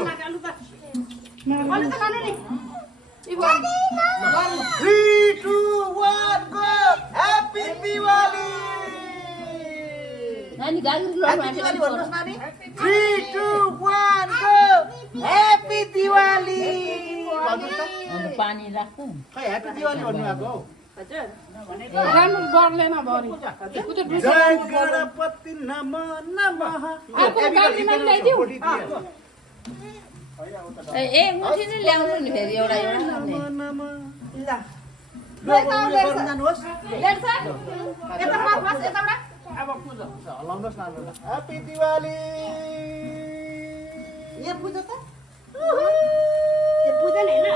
3, 2, 1, go! Happy Diwali! नानी गाडी Happy Diwali भन्नुहोस् नानी 3, 2, 1, go! Happy Diwali! भन्नुहोस् त अन्त पानी राख्नु खै Happy Diwali भन्नुभएको हौ राम्रो गर्लेन भरि जय गणपति नमः नमः ए मुठी नै ल्याउनु नि फेरि एउटा एउटा जानुहोस् हलाउनुहोस् न Happy Diwali यहाँ पूजा त यो पूजा नै हैन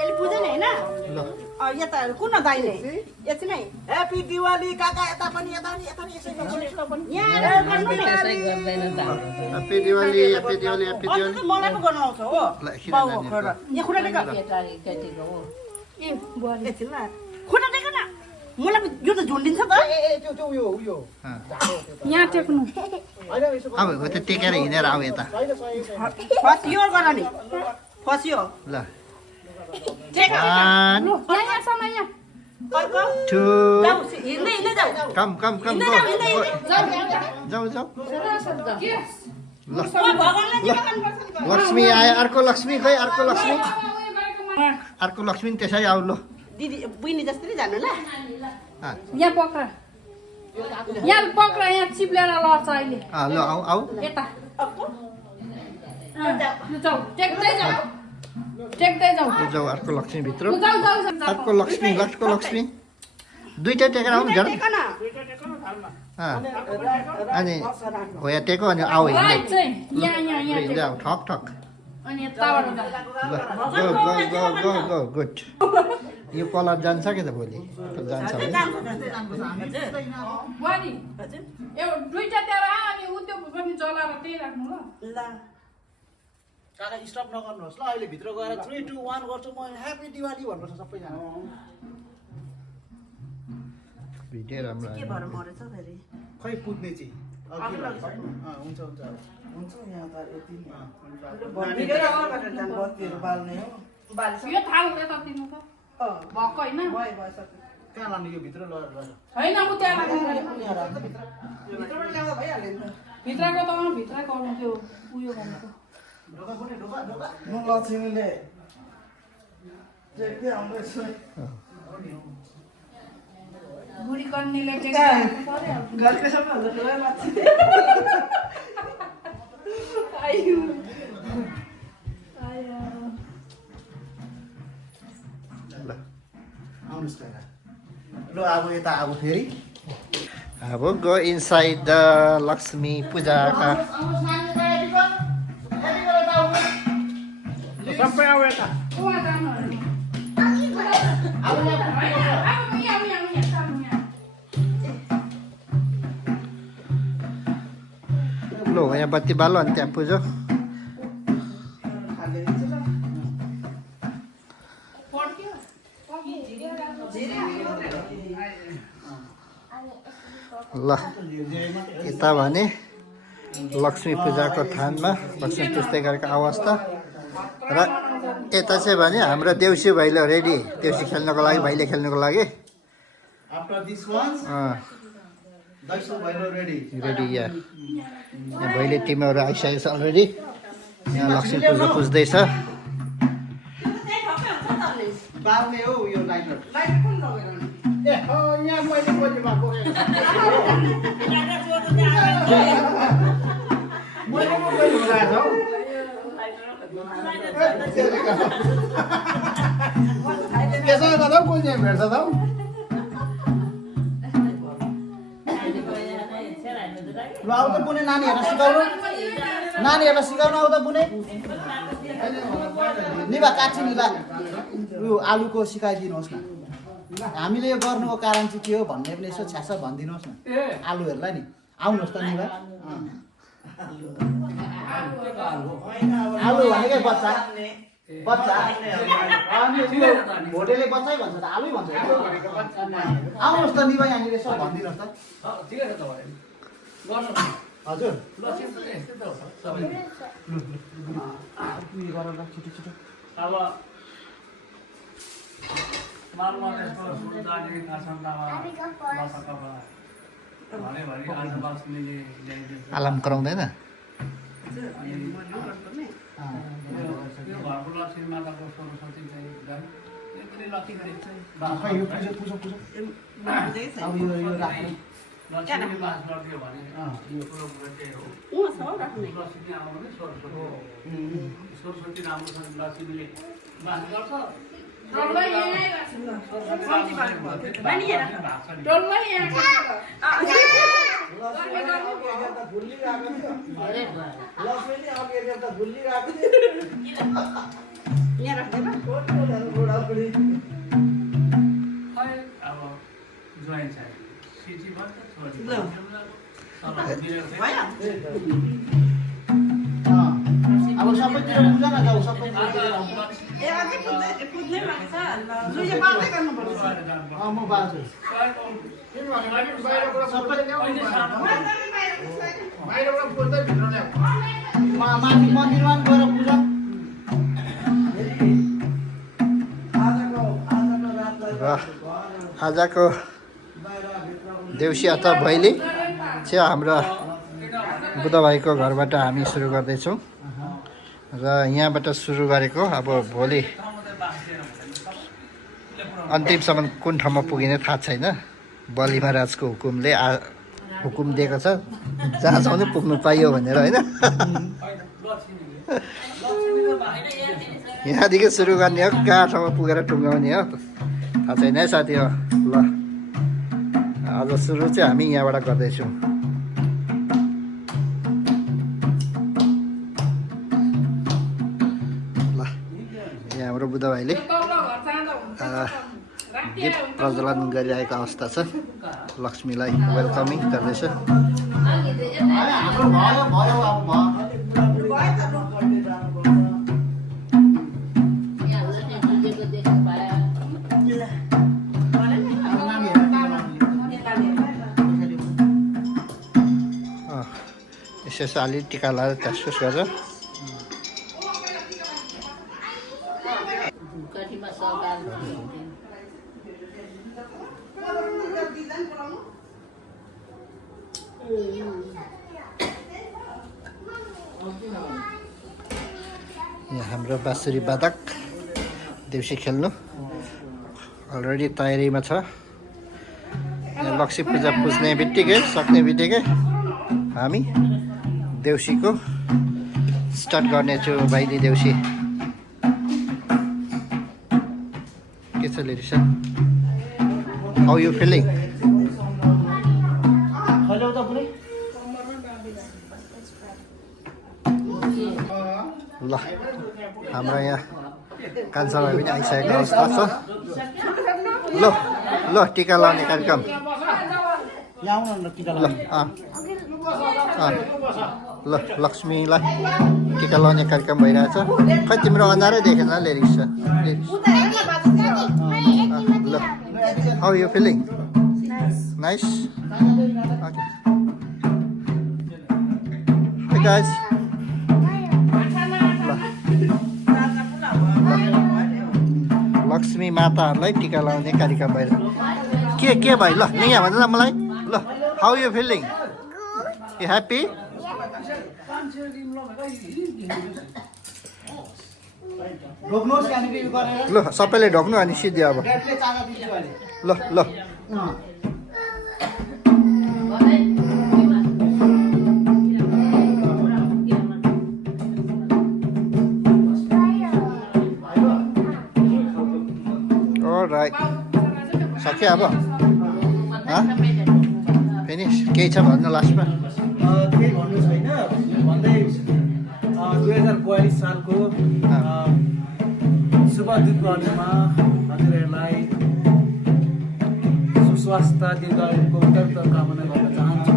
यसले पूजा नै हैन यो त कुन दाइले यति नै Happy Diwali काका यता पनि यसै गर्नु यहाँ गर्नु नि त्यसै गर्दैन त Happy Diwali, Happy Diwali, Happy अन्त Diwali. त मलाई पो गर्नु आउँछ हो बाउ खोर यहाँ खुट्टा टेक केटारी केटीको हो यति ल खुट्टा टेक न मलाई यो त झुन्डिन्छ त त्यो उयो यहाँ टेक्नु अब हो त टेकेर हिँडेर आऊ यता फस्यो गर नि फस्यो ल टेक 1 यहाँसम्म यहाँ 2 जाऊ हिँड्दै हिँड्दै जाऊ कम हिँड्दै गो जाऊ हिँड्दै जाऊ ल भगवानलाई निकाल्नु पर्छ नि लक्ष्मी आयो अर्को लक्ष्मी खै अर्को लक्ष्मी नि त्यसै आऊ ल दिदी बुइनी जस्तै जानु ल यहाँ पक्रा यहाँ पक्रा यहाँ चिप्लेर लड्छ अहिले ल आऊ यता जाऊ टेक्दै जाऊ टेक्दै जाऊ जाऊ अर्को लक्ष्मी भित्र जाऊ अर्को लक्ष्मी दुईटा टेकेर आऊ जरा टेक न अनि हो यहाँ टेको अनि आऊ हिँड्दै राइट चाहिँ यहाँ हिँड्दै आऊ ठक अनि यताबाट गो गुड यो कलर जान्छ कि त भोलि जान्छ है वानी एउटा दुईटा त्यहाँ अनि उ त्यो पनि जलाएर त्यही राख्नु ल काका स्टप नगर्नुहोस् ल अहिले भित्र गएर 3, 2, 1 गर्छु म Happy Diwali भन्नुहोस् सबैजना भिडियो राम्रो के भएर मरेछ फेरि खै पुग्ने चाहिँ हुन्छ यहाँ त यति भिडियो गरेर जानु बत्तीहरु बाल्ने हो यो थाल यता दिनु त भएको होइन कहाँ लाने यो भित्र लगेर होइन उ त्यहाँ राख्नु भित्रबाट ल्याउँदा भइहाल्यो नि भित्रको त भित्रै गर्नु त्यो उयो भनेको ढोका कुनै ढोका म लक्ष्मीले के आउँदैछ बुढी कन्नीले टेक्नु घरको सबैभन्दा ठुलो लक्ष्मी आयु ल आउनुहोस् काका ल अब यता अब फेरि अब go inside the Lakshmi Puja सबै आऊ यता लो यहाँ बत्ती बालो अनि त्यहाँ पुजो ल यता भने लक्ष्मी पूजाको थानमा लक्ष्मी पुज्दै गरेको अवस्था र यता चाहिँ भने हाम्रो देउसी भैलो रेडी देउसी खेल्नको लागि भैले खेल्नको लागि आफ्टर दिस वान्स दैसो भैलो रेडी रेडी यहाँ भैले टिमहरू आइसकेको छ अलरेडी यहाँ लक्ष्मी पूजा पुज्दैछ बाल्ने हो यो लाइटर लाइट कुन लगेर ए यहाँ मैले बोल्नु भएको मैले पो बोल्नु भएको हौ त्यसो गर्दा पो यहाँ भेट्छ त हौ ल आउ त पुने नानीहरूलाई सिकाउनु आउ त पुने निभा काट्छु नि ल उयो आलुको सिकाइदिनुहोस् न हामीले यो गर्नुको कारण चाहिँ के हो भन्ने पनि यसो छ्यास भनिदिनुहोस् न आलुहरूलाई नि आउनुहोस् त निभा आलु भनेकै बच्चा अनि भोटेले बच्चै भन्छ त आलु भन्छ आउनुहोस् त निभा यहाँनिर यसो भनिदिनुहोस् त हजुर रेडी गर ल छिटो छिटो अब मालमदेशको दार्जिलिङ खरसाङमा बसेको भरिभरि आज लक्ष्मीले ल्याइदिएको आलाम कराउँदैन यो घरको लक्ष्मी माताको सरस्वती चाहिँ एकदम लक्ष्मी खै यो पूजा पूजा पूजा अब यो राख्नु लक्ष्मी बास गर्थ्यो भने यो कुरो त्यही हो लक्ष्मी आउनु नै सरस्वती राम्रोसँग लक्ष्मीले बास गर्छ जोइन छ सिटी भन्छ अब सबैतिर पूजा न जाऊ सबैतिर म बाजु माथि मन्दिरमा गएर पूजा र आजको देउसी अथवा भैली चाहिँ हाम्रो बुद्ध भाइको घरबाट हामी सुरु गर्दैछौँ र यहाँबाट सुरु गरेको अब भोलि अन्तिमसम्म कुन ठाउँमा पुगिने थाहा छैन बलि महाराजको हुकुमले हुकुम दिएको छ जहाँसम्म नै पुग्नु पाइयो भनेर होइन यहाँदेखि सुरु गर्ने हो कहाँ ठाउँमा पुगेर टुङ्गाउने हो थाहा छैन है साथी हो ल आज सुरु चाहिँ हामी यहाँबाट गर्दैछौँ ल यहाँ हाम्रो बुद्ध भाइले दीप प्रज्वलन गरिरहेको अवस्था छ लक्ष्मीलाई वेलकमिङ गर्दैछ हाम्रो भयो भयो अब यसो अलि टिका लगाएर त्यसको गरेर कठीमा सहकार यहाँ हाम्रो बाँसुरी वादक देउसी खेल्नु अलरेडी तयारीमा छ यहाँ लक्ष्मी पूजा पुज्ने बित्तिकै सक्ने बित्तिकै हामी देउसीको स्टार्ट गर्नेछु भाइली देउसी के छ लिरिस हाउ यु फिलिङ खैल्याउ त पुरै ल हाम्रो यहाँ कान्छामा पनि आइसकेको अवस्था छ ल ल टिका लगाउने कार्यक्रम यहाँ आउन न टिका ल लगाउनु ल लक्ष्मीलाई टिका लगाउने कार्यक्रम भइरहेछ खै तिम्रो अनुहारै देखेन लिरिक्स छ ल how you feeling nice okay hi guys Lakshmi माताहरूलाई टिका लगाउने कार्यक्रम भइरहेछ के भाइ ल यहाँ भन न मलाई ल how you feeling you happy ढोक्नुहोस् यहाँनिर यो गरेर ल सबैले ढोक्नु अनि सिधै अब डेटले चाँदा दिन्छु अहिले ल ल राइट सक्यो अब फिनिस केही छ भन्नु लास्टमा केही भन्नु छैन भन्दै 2042 सालको शुभ दिनमा हजुरहरूलाई सुस्वास्थ्य दीर्घायुको उत्तर कामना गर्न चाहन्छु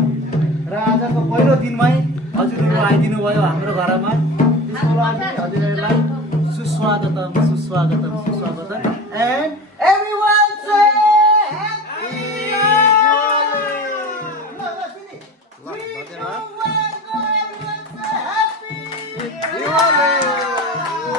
र आजको पहिलो दिनमै हजुरहरू आइदिनु भयो हाम्रो घरमा त्यसको लागि हजुरहरूलाई सुस्वागतम सुस्वागतम सुस्वागतम एन्ड एभ्रीवन से दिवाली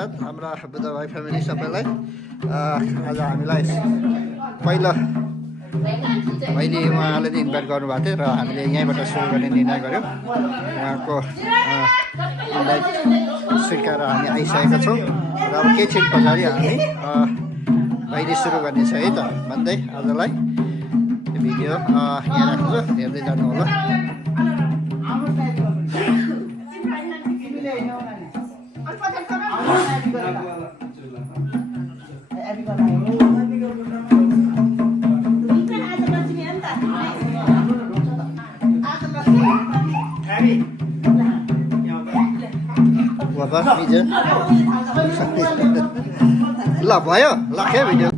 धन्यवाद हाम्रा बुद्ध भाइ फ्यामिली सबैलाई। आज हामीलाई पहिलो मैले उहाँले इन्भाइट गर्नुभएको थियो र हामीले यहीँबाट सुरु गर्ने निर्णय गऱ्यौँ। उहाँको इन्भाइट स्वीकारेर हामी आइसकेका छौँ र अब केही छिन पछाडि हामी अहिले सुरु गर्नेछ है त भन्दै आजलाई भिडियो यहाँ राख्छु, हेर्दै जानु होला। ल भयो ल के भिडियो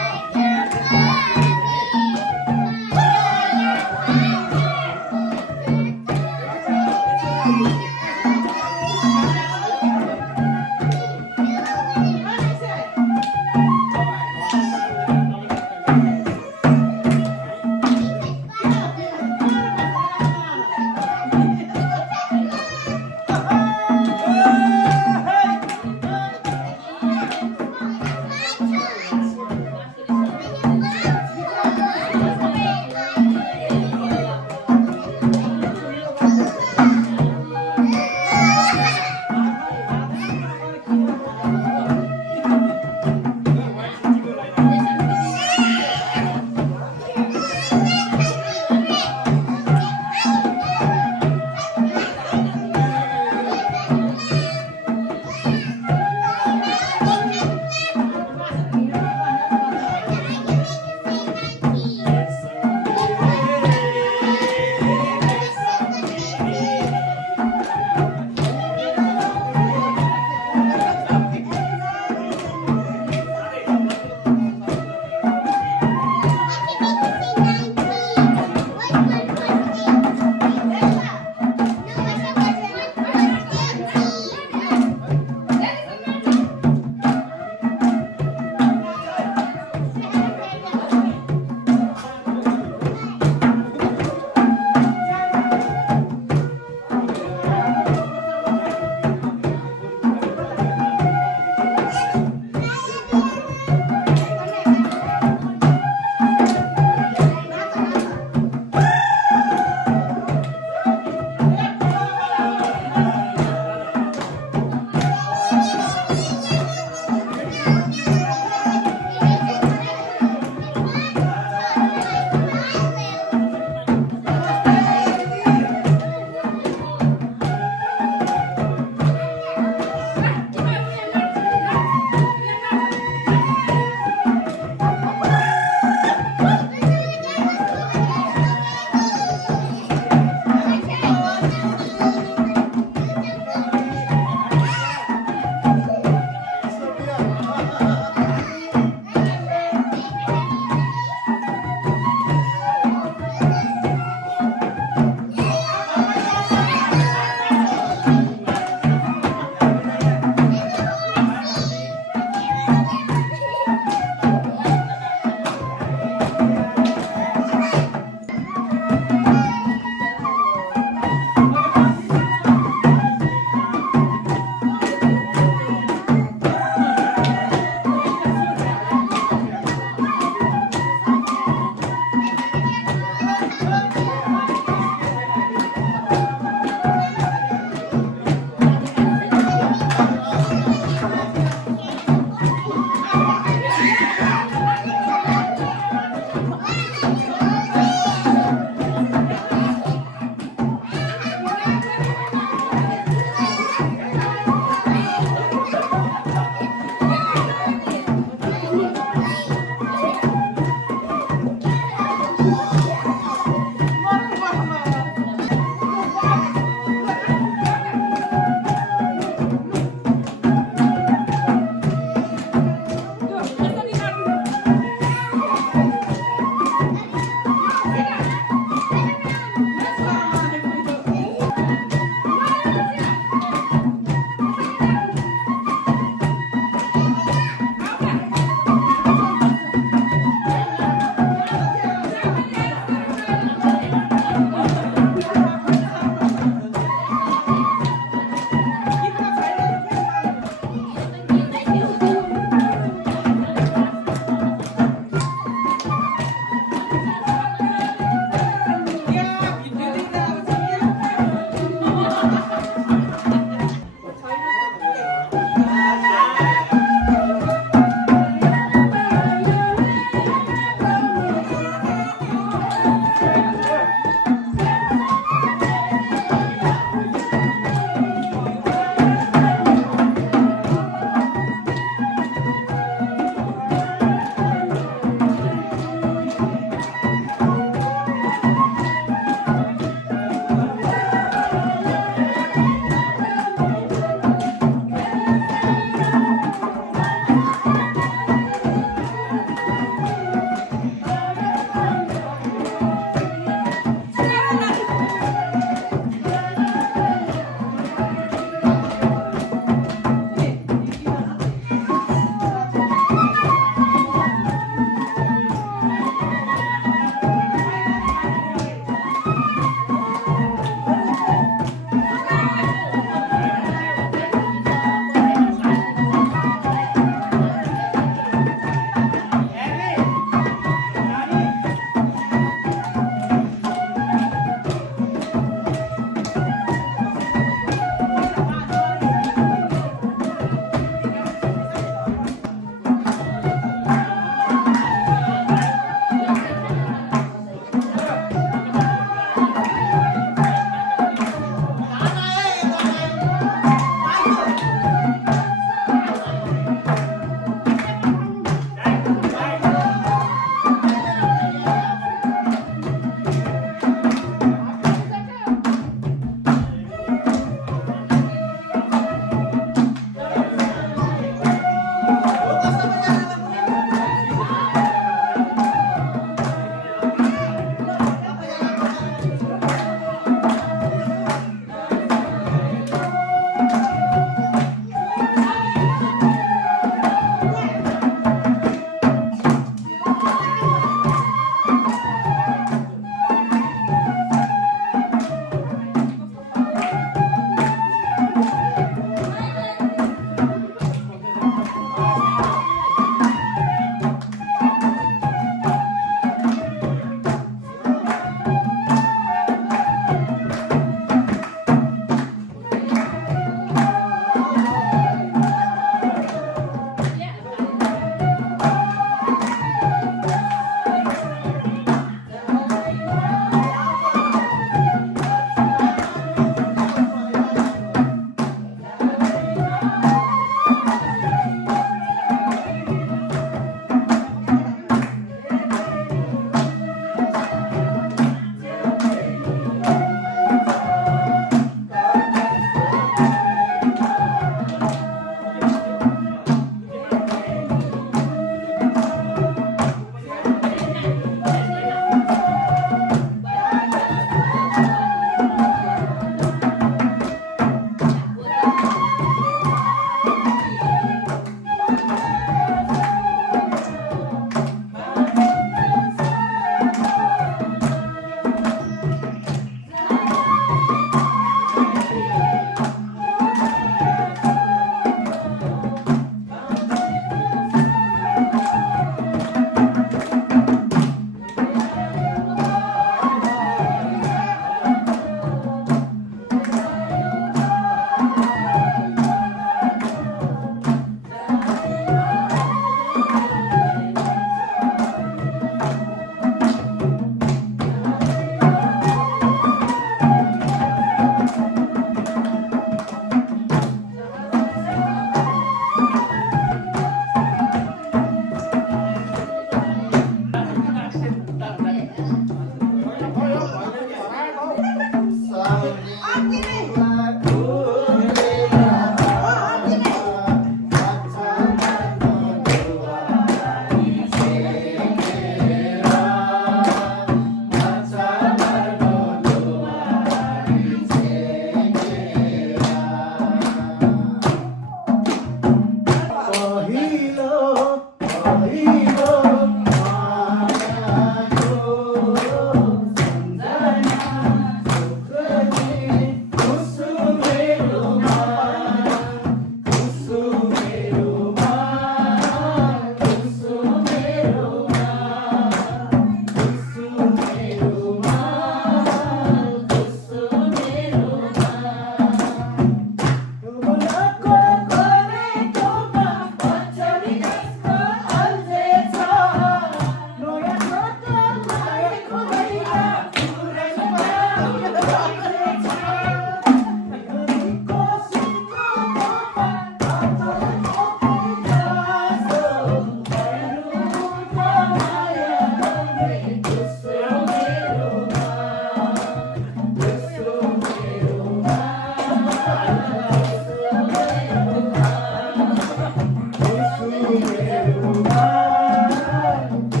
अब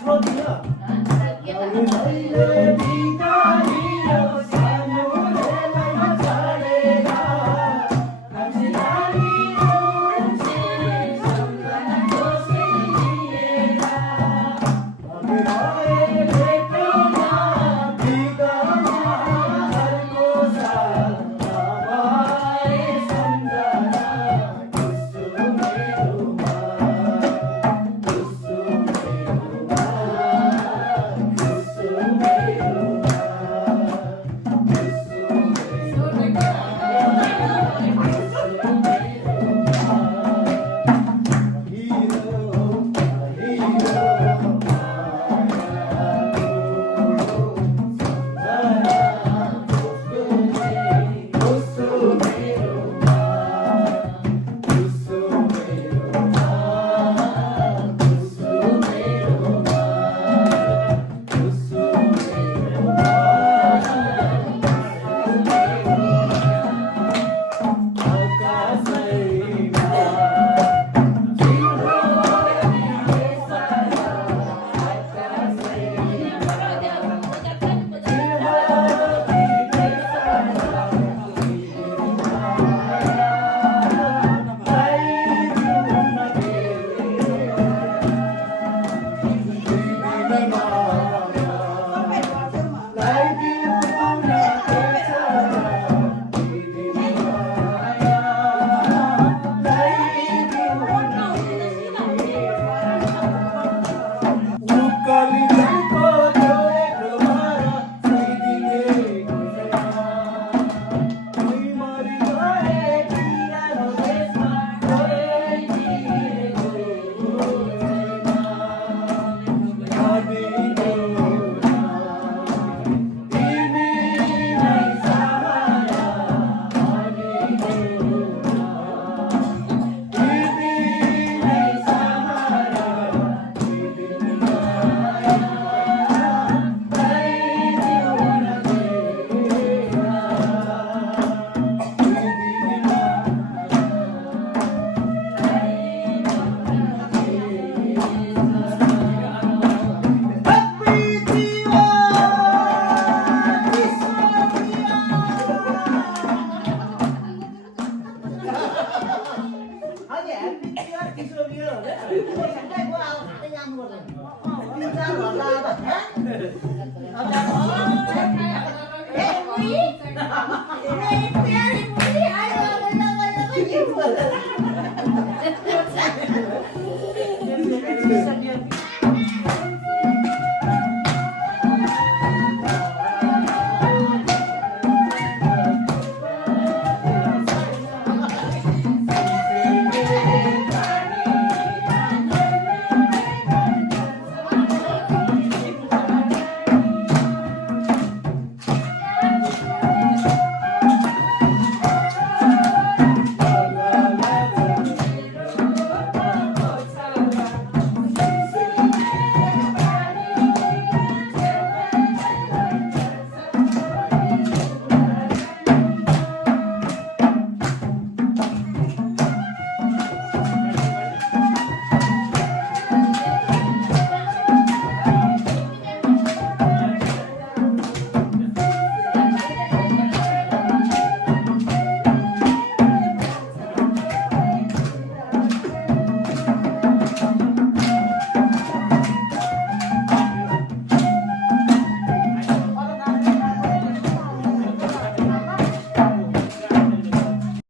स्लो दियो